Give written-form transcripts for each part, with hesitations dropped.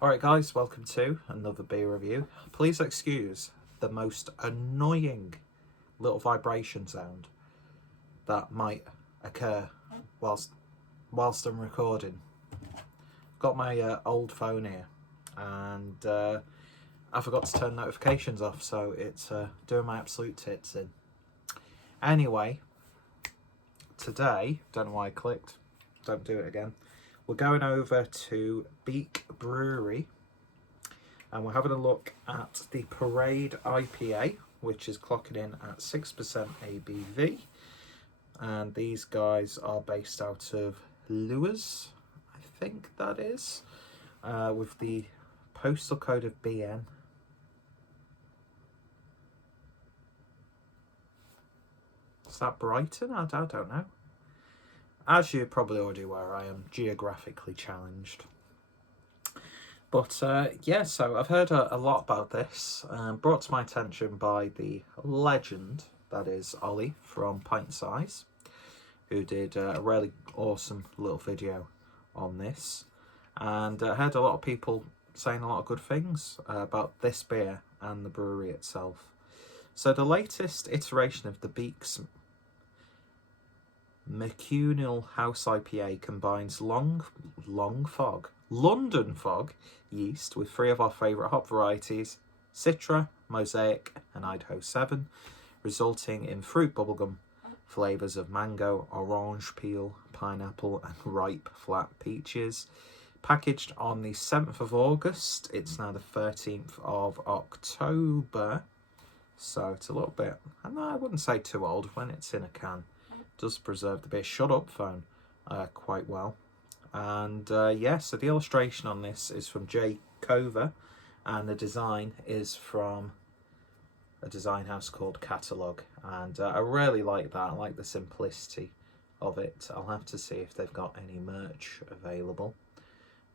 Alright guys, welcome to another beer review. Please excuse the most annoying little vibration sound that might occur whilst I'm recording. Got my old phone here and I forgot to turn notifications off, so it's doing my absolute tits in. Anyway, today, don't know why I clicked, don't do it again. We're going over to Beak Brewery and we're having a look at the Parade IPA, which is clocking in at 6% ABV. And these guys are based out of Lewis, I think that is, with the postal code of BN. Is that Brighton? I don't know. As you're probably already aware, I am geographically challenged. But yeah, so I've heard a lot about this, brought to my attention by the legend, that is Ollie from Pint Size, who did a really awesome little video on this. And I heard a lot of people saying a lot of good things about this beer and the brewery itself. So the latest iteration of the Beak's Macunal House IPA combines London Fog yeast with three of our favourite hop varieties, Citra, Mosaic and Idaho 7, resulting in fruit bubblegum flavours of mango, orange peel, pineapple and ripe flat peaches. Packaged on the 7th of August, it's now the 13th of October, so it's a little bit, I wouldn't say too old when it's in a can. It does preserve the beer. Shut up phone quite well. And yeah, so the illustration on this is from Jay Cover, and the design is from a design house called Catalog, and I really like that. I like the simplicity of it. I'll have to see if they've got any merch available,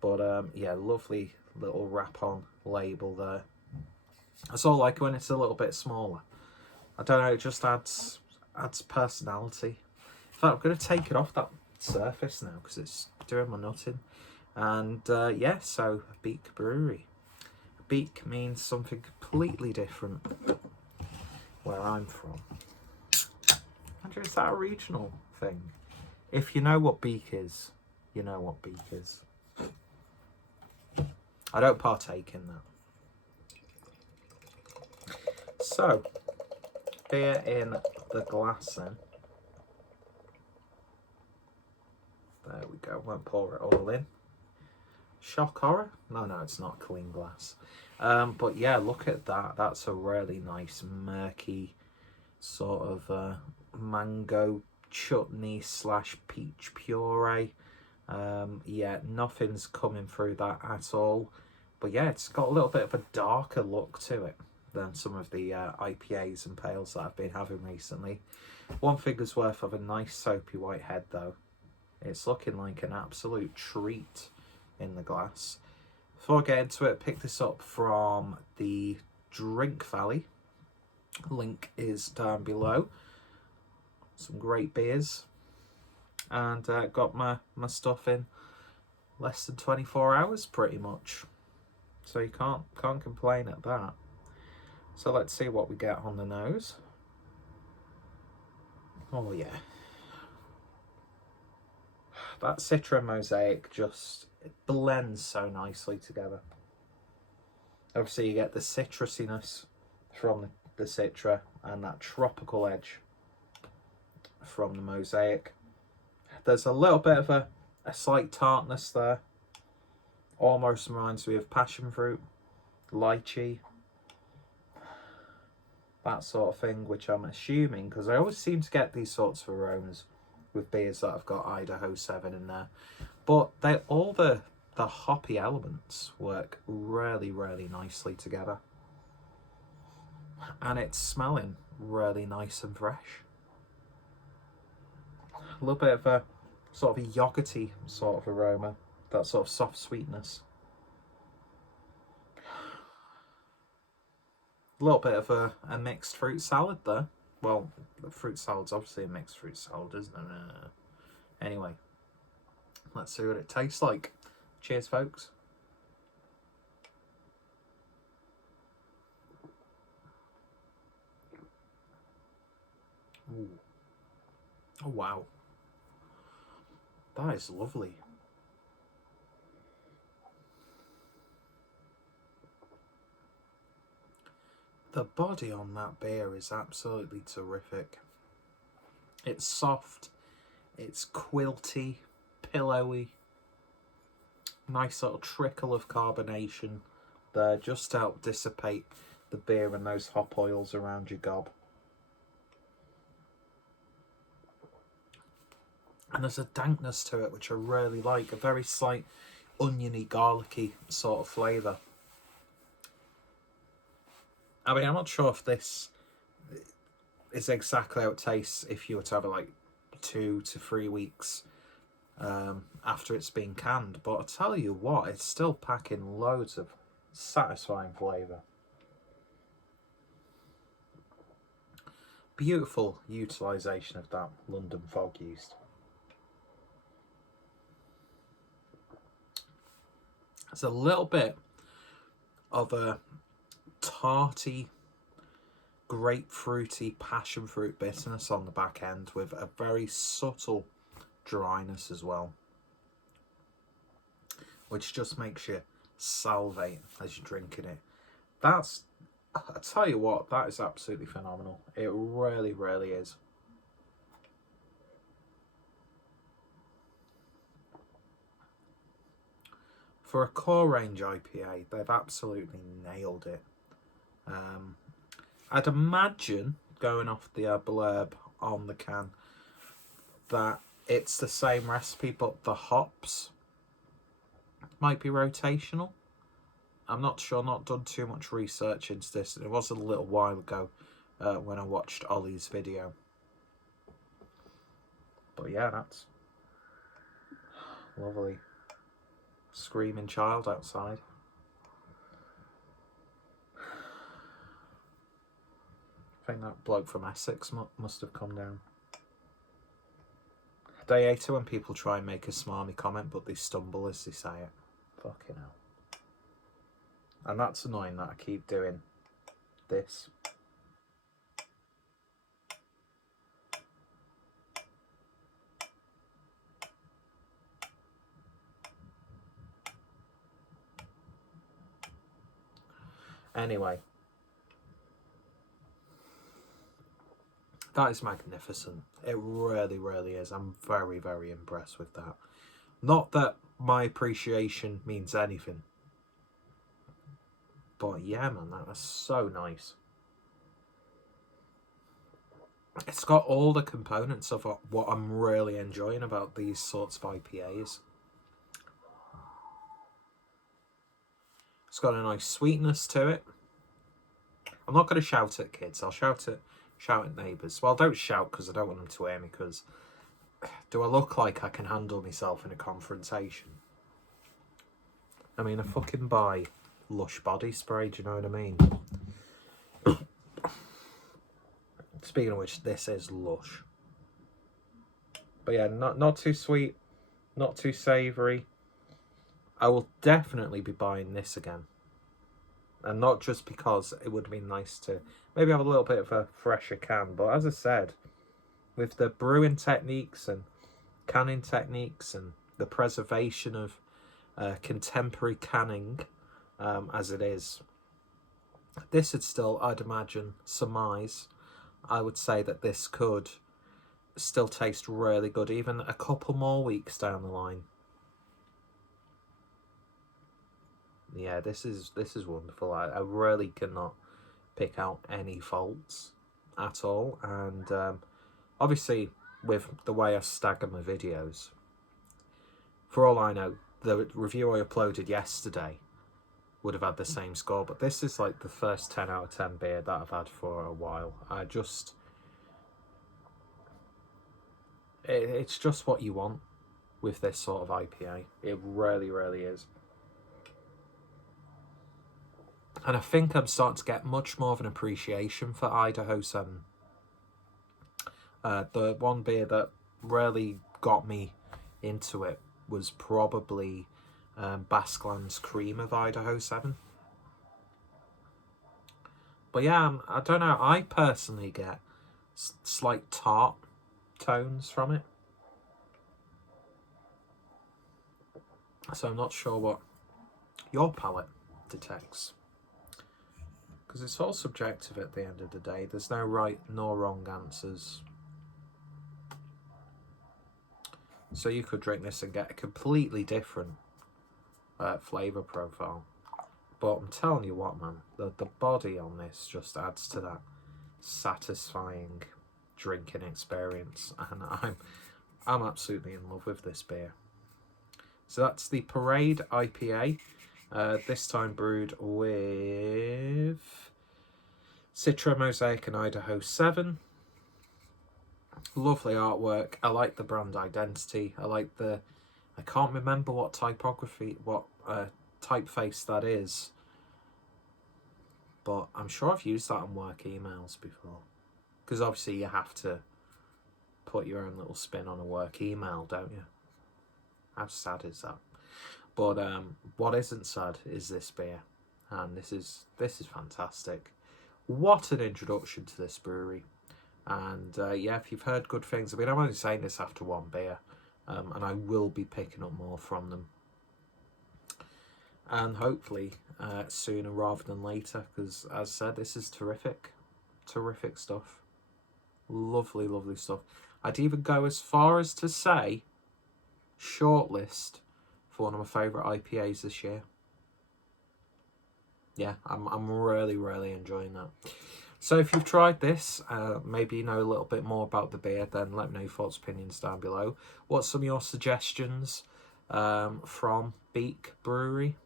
but yeah, lovely little wrap on label there. That's all like when it's a little bit smaller. I don't know, it just adds personality. In fact, I'm going to take it off that surface now because it's doing my nutting. And yeah, so Beak Brewery. Beak means something completely different where I'm from. Andrew, is that a regional thing? If you know what Beak is, you know what Beak is. I don't partake in that. So, beer in the glass then. There we go, won't pour it all in. Shock horror? No, it's not clean glass. But yeah, look at that. That's a really nice, murky sort of mango chutney slash peach puree. Yeah, nothing's coming through that at all. But yeah, it's got a little bit of a darker look to it than some of the IPAs and pales that I've been having recently. One figure's worth of a nice soapy white head though. It's looking like an absolute treat in the glass. Before I get into it, pick this up from the Drink Valley. Link is down below. Some great beers. And got my stuff in less than 24 hours pretty much. So you can't complain at that. So let's see what we get on the nose. Oh yeah. That Citra Mosaic just, it blends so nicely together. Obviously you get the citrusiness from the Citra and that tropical edge from the Mosaic. There's a little bit of a slight tartness there. Almost reminds me of passion fruit, lychee, that sort of thing, which I'm assuming, because I always seem to get these sorts of aromas with beers that have got Idaho 7 in there. But all the hoppy elements work really, really nicely together. And it's smelling really nice and fresh. A little bit of a sort of a yogurty sort of aroma, that sort of soft sweetness. A little bit of a mixed fruit salad there. Well, the fruit salad's obviously a mixed fruit salad, isn't it? Anyway, let's see what it tastes like. Cheers, folks. Ooh. Oh wow, that is lovely. The body on that beer is absolutely terrific. It's soft, it's quilty, pillowy, nice little trickle of carbonation there just to help dissipate the beer and those hop oils around your gob. And there's a dankness to it which I really like, a very slight oniony, garlicky sort of flavour. I mean, I'm not sure if this is exactly how it tastes if you were to have it like 2 to 3 weeks after it's been canned, but I tell you what, it's still packing loads of satisfying flavour. Beautiful utilisation of that London fog yeast. There's a little bit of a tarty, grapefruity, passion fruit bitterness on the back end with a very subtle dryness as well, which just makes you salivate as you're drinking it. I tell you what, that is absolutely phenomenal. It really, really is. For a core range IPA, they've absolutely nailed it. I'd imagine, going off the blurb on the can, that it's the same recipe, but the hops might be rotational. I'm not sure, not done too much research into this. It was a little while ago when I watched Ollie's video. But yeah, that's lovely. Screaming child outside. I think that bloke from Essex must have come down. They hate it when people try and make a smarmy comment, but they stumble as they say it. Fucking hell. And that's annoying that I keep doing this. Anyway. That is magnificent. It really, really is. I'm very, very impressed with that. Not that my appreciation means anything. But yeah, man, that was so nice. It's got all the components of what I'm really enjoying about these sorts of IPAs. It's got a nice sweetness to it. I'm not going to shout at kids. I'll shout at neighbours. Well, don't shout because I don't want them to hear me, because do I look like I can handle myself in a confrontation? I mean, I fucking buy Lush body spray, do you know what I mean? Speaking of which, this is Lush. But yeah, not too sweet, not too savoury. I will definitely be buying this again. And not just because it would have been nice to maybe have a little bit of a fresher can, but as I said, with the brewing techniques and canning techniques and the preservation of contemporary canning as it is, this would still, I'd imagine, surmise, I would say that this could still taste really good even a couple more weeks down the line. Yeah, this is wonderful. I really cannot pick out any faults at all. And obviously, with the way I stagger my videos, for all I know, the review I uploaded yesterday would have had the same score. But this is like the first 10 out of 10 beer that I've had for a while. It's just what you want with this sort of IPA. It really, really is. And I think I'm starting to get much more of an appreciation for Idaho 7. The one beer that really got me into it was probably Basqueland's Cream of Idaho 7. But yeah, I don't know, I personally get slight tart tones from it. So I'm not sure what your palate detects, because it's all subjective at the end of the day. There's no right nor wrong answers. So you could drink this and get a completely different flavour profile. But I'm telling you what, man, the body on this just adds to that satisfying drinking experience, and I'm absolutely in love with this beer. So that's the Parade IPA, this time brewed with Citra, Mosaic and Idaho 7. Lovely artwork. I like the brand identity. I like the, I can't remember what typography, what typeface that is, but I'm sure I've used that on work emails before, because obviously you have to put your own little spin on a work email, don't you? How sad is that? But what isn't sad is this beer, and this is fantastic. What an introduction to this brewery. And yeah, if you've heard good things, I mean, I'm only saying this after one beer, and I will be picking up more from them, and hopefully sooner rather than later, because as I said, this is terrific stuff. Lovely stuff. I'd even go as far as to say shortlist for one of my favourite IPAs this year. Yeah, I'm really enjoying that. So if you've tried this, maybe you know a little bit more about the beer, then let me know your thoughts, opinions down below. What's some of your suggestions from Beak Brewery?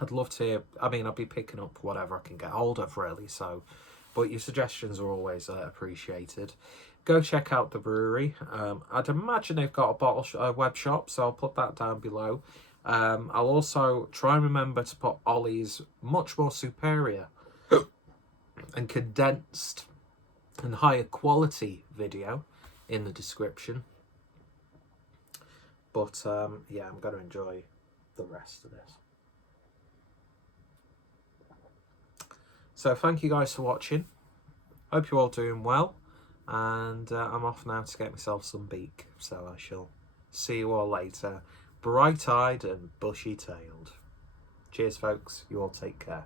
I'd love to hear. I mean, I'll be picking up whatever I can get hold of, really. So, but your suggestions are always appreciated. Go check out the brewery. I'd imagine they've got a web shop, so I'll put that down below. I'll also try and remember to put Ollie's much more superior and condensed and higher quality video in the description. But yeah, I'm going to enjoy the rest of this. So thank you guys for watching. Hope you're all doing well. And I'm off now to get myself some beak. So I shall see you all later. Bright-eyed and bushy-tailed. Cheers, folks. You all take care.